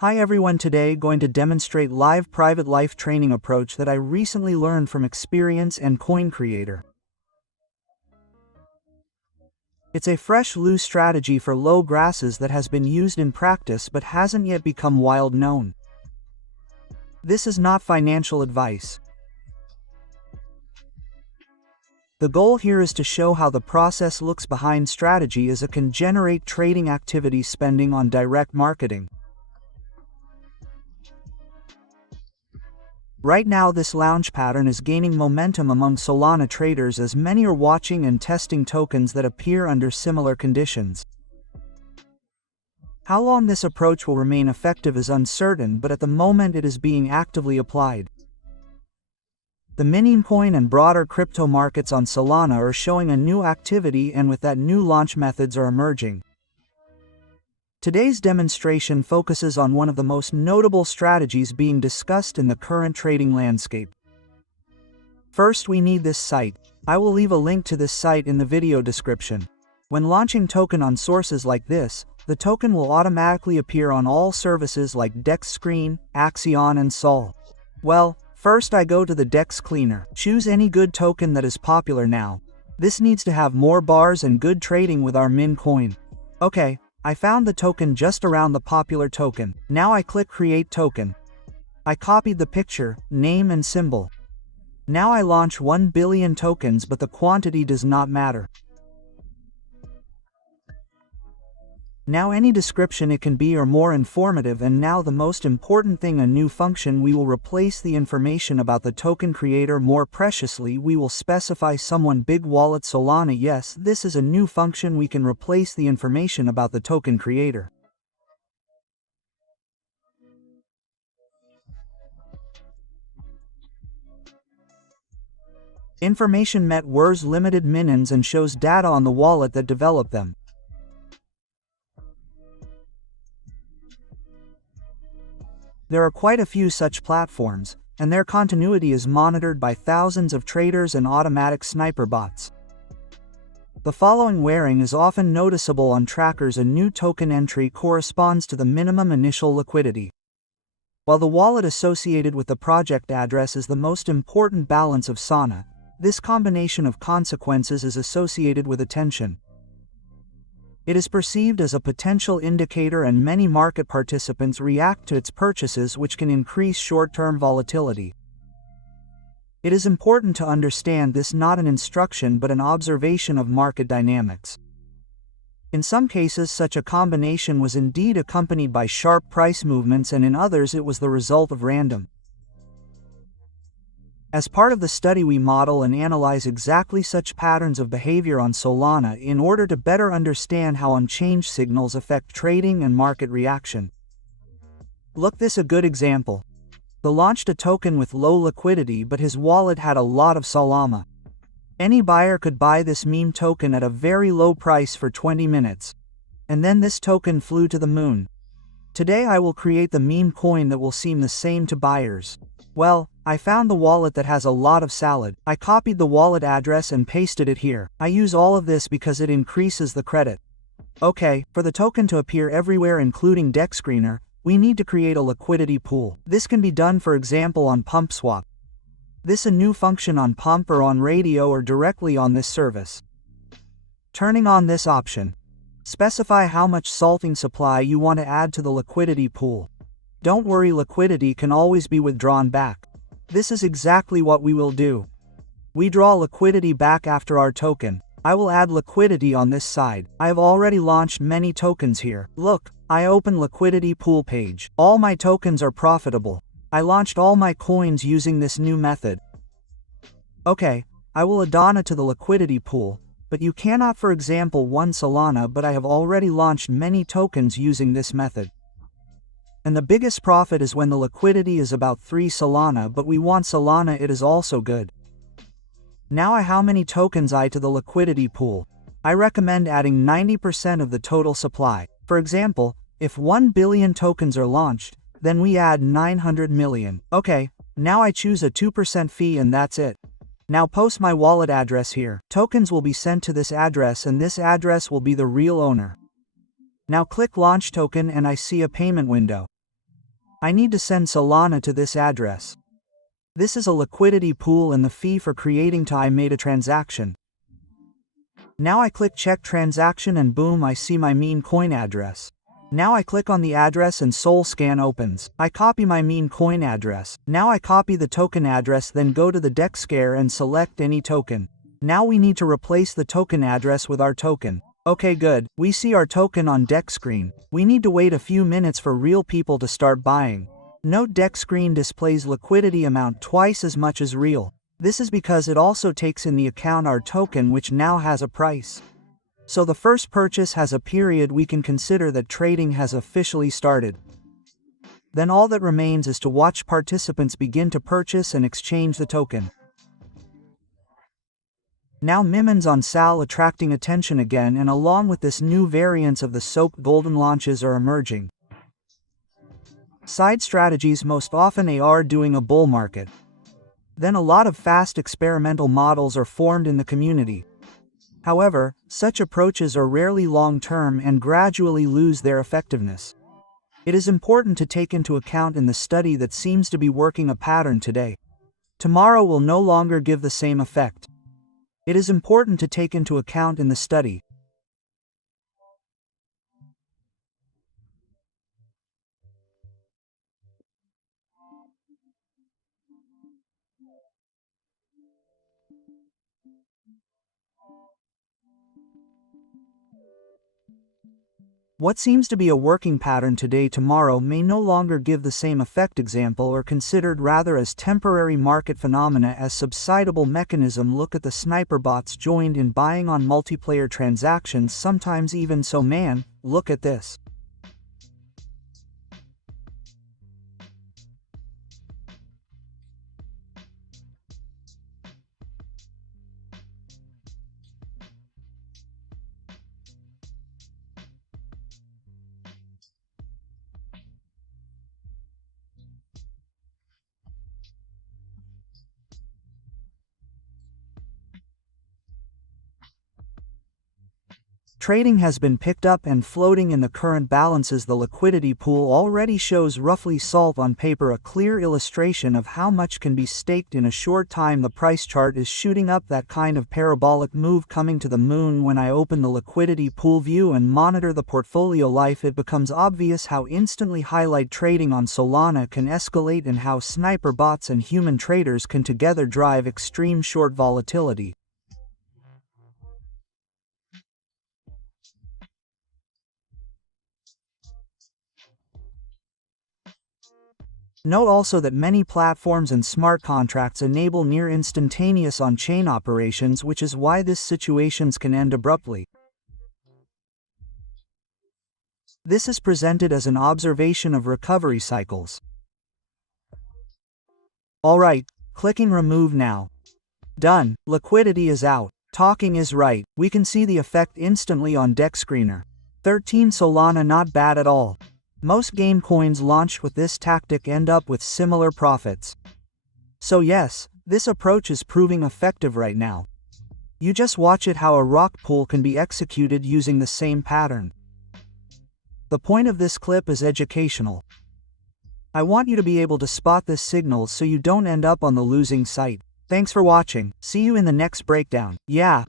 Hi everyone, today going to demonstrate live private life training approach that I recently learned from experience and coin creator. It's a fresh loose strategy for low grasses that has been used in practice but hasn't yet become wild known. This is not financial advice. The goal here is to show how the process looks behind strategy as it can generate trading activity spending on direct marketing. Right now this lounge pattern is gaining momentum among Solana traders as many are watching and testing tokens that appear under similar conditions. How long this approach will remain effective is uncertain, but at the moment it is being actively applied. The memecoin and broader crypto markets on Solana are showing a new activity, and with that new launch methods are emerging. Today's demonstration focuses on one of the most notable strategies being discussed in the current trading landscape. First, we need this site. I will leave a link to this site in the video description. When launching token on sources like this, the token will automatically appear on all services like Dex Screen, Axion and Sol. Well, first I go to the Dex Cleaner. Choose any good token that is popular now. This needs to have more bars and good trading with our memecoin. Okay. I found the token just around the popular token. Now I click Create Token. I copied the picture, name and symbol. Now I launch 1 billion tokens, but the quantity does not matter. Now any description it can be or more informative, and now the most important thing, a new function. We will replace the information about the token creator more preciously. We will specify someone big wallet Solana. Yes, this is a new function. We can replace the information about the token creator. Information met words limited minions and shows data on the wallet that developed them. There are quite a few such platforms, and their continuity is monitored by thousands of traders and automatic sniper bots. The following wearing is often noticeable on trackers. A new token entry corresponds to the minimum initial liquidity. While the wallet associated with the project address is the most important balance of Solana, this combination of consequences is associated with attention. It is perceived as a potential indicator, and many market participants react to its purchases, which can increase short-term volatility. It is important to understand this not an instruction but an observation of market dynamics. In some cases such a combination was indeed accompanied by sharp price movements, and in others it was the result of random. As part of the study, we model and analyze exactly such patterns of behavior on Solana in order to better understand how on-chain signals affect trading and market reaction. Look, this a good example. The launched a token with low liquidity, but his wallet had a lot of Solana. Any buyer could buy this meme token at a very low price for 20 minutes. And then this token flew to the moon. Today I will create the meme coin that will seem the same to buyers. Well, I found the wallet that has a lot of salad. I copied the wallet address and pasted it here. I use all of this because it increases the credit. Okay, for the token to appear everywhere including Dex Screener, we need to create a liquidity pool. This can be done, for example, on PumpSwap. This a new function on Pump or on Radio or directly on this service. Turning on this option. Specify how much salting supply you want to add to the liquidity pool. Don't worry, liquidity can always be withdrawn back. This is exactly what we will do. We draw liquidity back after our token. I will add liquidity on this side. I have already launched many tokens here. Look, I open liquidity pool page. All my tokens are profitable. I launched all my coins using this new method. Okay, I will add Donna to the liquidity pool, but you cannot, for example, 1 Solana, but I have already launched many tokens using this method. And the biggest profit is when the liquidity is about 3 Solana, but we want Solana, it is also good. Now how many tokens I to the liquidity pool? I recommend adding 90% of the total supply. For example, if 1 billion tokens are launched, then we add 900 million. Okay, now I choose a 2% fee and that's it. Now post my wallet address here. Tokens will be sent to this address and this address will be the real owner. Now click Launch Token and I see a payment window. I need to send Solana to this address. This is a liquidity pool and the fee for creating I made a transaction. Now I click check transaction and boom, I see my memecoin address. Now I click on the address and SolScan opens. I copy my memecoin address. Now I copy the token address, then go to the DexScare and select any token. Now we need to replace the token address with our token. Okay, good. We see our token on deck screen. We need to wait a few minutes for real people to start buying. Note deck screen displays liquidity amount twice as much as real. This is because it also takes in the account our token, which now has a price. So the first purchase has a period, we can consider that trading has officially started. Then all that remains is to watch participants begin to purchase and exchange the token. Now memecoins on sale, attracting attention again, and along with this new variants of the SOAP golden launches are emerging. Side strategies most often are doing a bull market. Then a lot of fast experimental models are formed in the community. However, such approaches are rarely long-term and gradually lose their effectiveness. It is important to take into account in the study that seems to be working a pattern today. Tomorrow will no longer give the same effect. It is important to take into account in the study. What seems to be a working pattern today, tomorrow may no longer give the same effect. Example or considered rather as temporary market phenomena as subsidable mechanism. Look at the sniper bots joined in buying on multiplayer transactions, sometimes even so. Man, look at this. Trading has been picked up and floating in the current balances. The liquidity pool already shows roughly solve on paper, a clear illustration of how much can be staked in a short time. The price chart is shooting up, that kind of parabolic move coming to the moon. When I open the liquidity pool view and monitor the portfolio life, it becomes obvious how instantly highlight trading on Solana can escalate and how sniper bots and human traders can together drive extreme short volatility. Note also that many platforms and smart contracts enable near instantaneous on-chain operations, which is why these situations can end abruptly. This is presented as an observation of recovery cycles. Alright, clicking remove now. Done, liquidity is out. Talking is right, we can see the effect instantly on deck screener. 13 Solana, not bad at all. Most game coins launched with this tactic end up with similar profits. So yes, this approach is proving effective right now. You just watch it how a rock pool can be executed using the same pattern. The point of this clip is educational. I want you to be able to spot this signal so you don't end up on the losing side. Thanks for watching, see you in the next breakdown. Yeah,